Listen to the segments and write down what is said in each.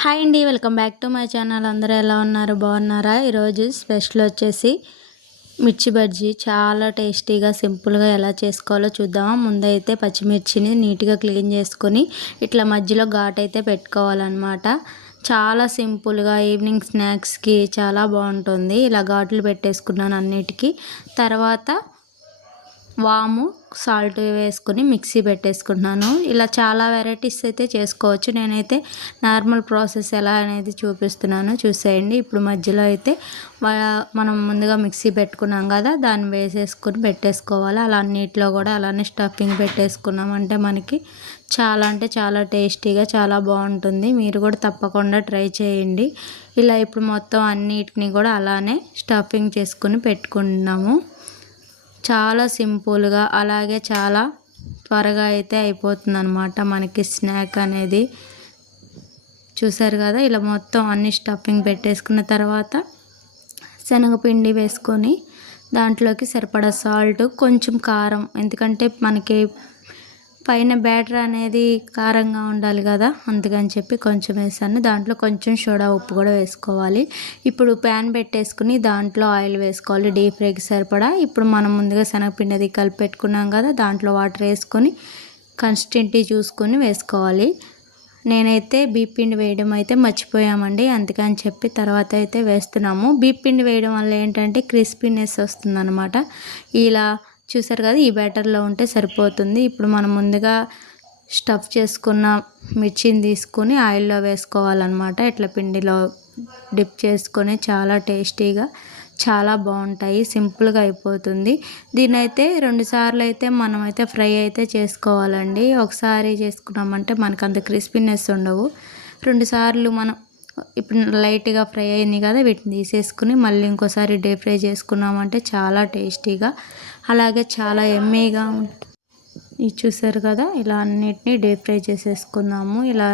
Hi అండి, welcome back to my channel. అందరూ ఎలా ఉన్నారు? బాగున్నారా? ఈరోజు స్పెషల్ వచ్చేసి మిర్చి బజ్జీ. చాలా టేస్టీగా సింపుల్గా ఎలా చేసుకోవాలో చూద్దామా. ముందైతే పచ్చిమిర్చిని నీట్గా క్లీన్ చేసుకొని ఇట్లా మధ్యలో ఘాట్ అయితే పెట్టుకోవాలన్నమాట. చాలా సింపుల్గా ఈవినింగ్ స్నాక్స్కి చాలా బాగుంటుంది. ఇలా ఘాట్లు పెట్టేసుకున్నాను అన్నిటికీ. తర్వాత వాము సాల్ట్ వేసుకొని మిక్సీ పెట్టేసుకుంటున్నాను. ఇలా చాలా వెరైటీస్ అయితే చేసుకోవచ్చు. నేనైతే నార్మల్ ప్రాసెస్ ఎలా అనేది చూపిస్తున్నాను, చూసేయండి. ఇప్పుడు మధ్యలో అయితే మనం ముందుగా మిక్సీ పెట్టుకున్నాం కదా, దాన్ని వేసేసుకొని పెట్టేసుకోవాలి. అలా అన్నిటిలో కూడా అలానే స్టఫింగ్ పెట్టేసుకున్నామంటే మనకి చాలా అంటే చాలా టేస్టీగా చాలా బాగుంటుంది. మీరు కూడా తప్పకుండా ట్రై చేయండి. ఇలా ఇప్పుడు మొత్తం అన్నిటిని కూడా అలానే స్టఫింగ్ చేసుకొని పెట్టుకుంటున్నాము. చాలా సింపుల్గా అలాగే చాలా త్వరగా అయితే అయిపోతుంది అనమాట మనకి స్నాక్ అనేది. చూసారు కదా, ఇలా మొత్తం అన్ని స్టఫింగ్ పెట్టేసుకున్న తర్వాత శనగపిండి వేసుకొని దాంట్లోకి సరిపడా సాల్ట్, కొంచెం కారం, ఎందుకంటే మనకి పైన బ్యాటర్ అనేది కారంగా ఉండాలి కదా, అందుకని చెప్పి కొంచెం వేసాను. దాంట్లో కొంచెం సోడా ఉప్పు కూడా వేసుకోవాలి. ఇప్పుడు ప్యాన్ పెట్టేసుకుని దాంట్లో ఆయిల్ వేసుకోవాలి డీప్ ఫ్రైకి సరిపడా. ఇప్పుడు మనం ముందుగా శనగపిండి అది కలిపి పెట్టుకున్నాం కదా, దాంట్లో వాటర్ వేసుకొని కన్సిస్టెన్సీ చూసుకొని వేసుకోవాలి. నేనైతే బీప్ పిండి వేయడం అయితే మర్చిపోయామండి, అందుకని చెప్పి తర్వాత అయితే వేస్తున్నాము. బీప్ పిండి వేయడం వల్ల ఏంటంటే క్రిస్పీనెస్ వస్తుందన్నమాట. ఇలా చూసారు కదా, ఈ బ్యాటర్లో ఉంటే సరిపోతుంది. ఇప్పుడు మనం ముందుగా స్టఫ్ చేసుకున్న మిర్చిని తీసుకొని ఆయిల్లో వేసుకోవాలన్నమాట. ఇట్లా పిండిలో డిప్ చేసుకొని చాలా టేస్టీగా చాలా బాగుంటాయి. సింపుల్గా అయిపోతుంది. దీనైతే 2 సార్లు అయితే మనమైతే ఫ్రై అయితే చేసుకోవాలండి. ఒకసారి చేసుకున్నామంటే మనకు అంత క్రిస్పీనెస్ ఉండవు. 2 సార్లు మనం ఇప్పుడు లైట్గా ఫ్రై అయింది కదా, వీటిని తీసేసుకుని మళ్ళీ ఇంకోసారి డీప్ ఫ్రై చేసుకున్నామంటే చాలా టేస్టీగా అలాగే చాలా ఎమ్మీగా ఇది చూసారు కదా, ఇలా అన్నిటినీ డీప్ ఫ్రై చేసేసుకుందాము. ఇలా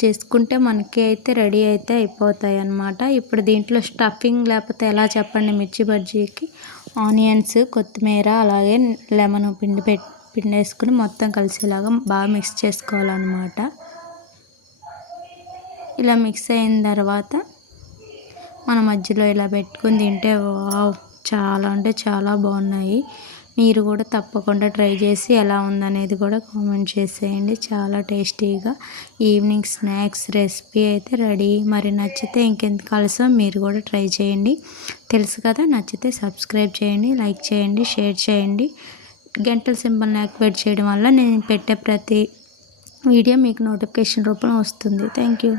చేసుకుంటే మనకి అయితే రెడీ అయితే అయిపోతాయి అన్నమాట. ఇప్పుడు దీంట్లో స్టఫింగ్ లేకపోతే ఎలా చెప్పండి. మిర్చి బజ్జీకి ఆనియన్స్, కొత్తిమీర అలాగే లెమన్ పిండేసుకుని మొత్తం కలిసేలాగా బాగా మిక్స్ చేసుకోవాలన్నమాట. ఇలా మిక్స్ అయిన తర్వాత మన మధ్యలో ఇలా పెట్టుకుని తింటే వావ్, చాలా అంటే చాలా బాగున్నాయి. మీరు కూడా తప్పకుండా ట్రై చేసి ఎలా ఉందనేది కూడా కామెంట్ చేసేయండి. చాలా టేస్టీగా ఈవినింగ్ స్నాక్స్ రెసిపీ అయితే రెడీ. మరి నచ్చితే ఇంకెందుకు ఆలస్యం, మీరు కూడా ట్రై చేయండి. తెలుసు కదా, నచ్చితే సబ్స్క్రైబ్ చేయండి, లైక్ చేయండి, షేర్ చేయండి. గంటల సింబల్ని యాక్టివేట్ చేయడం వల్ల నేను పెట్టే ప్రతి వీడియో మీకు నోటిఫికేషన్ రూపంలో వస్తుంది. Thank you.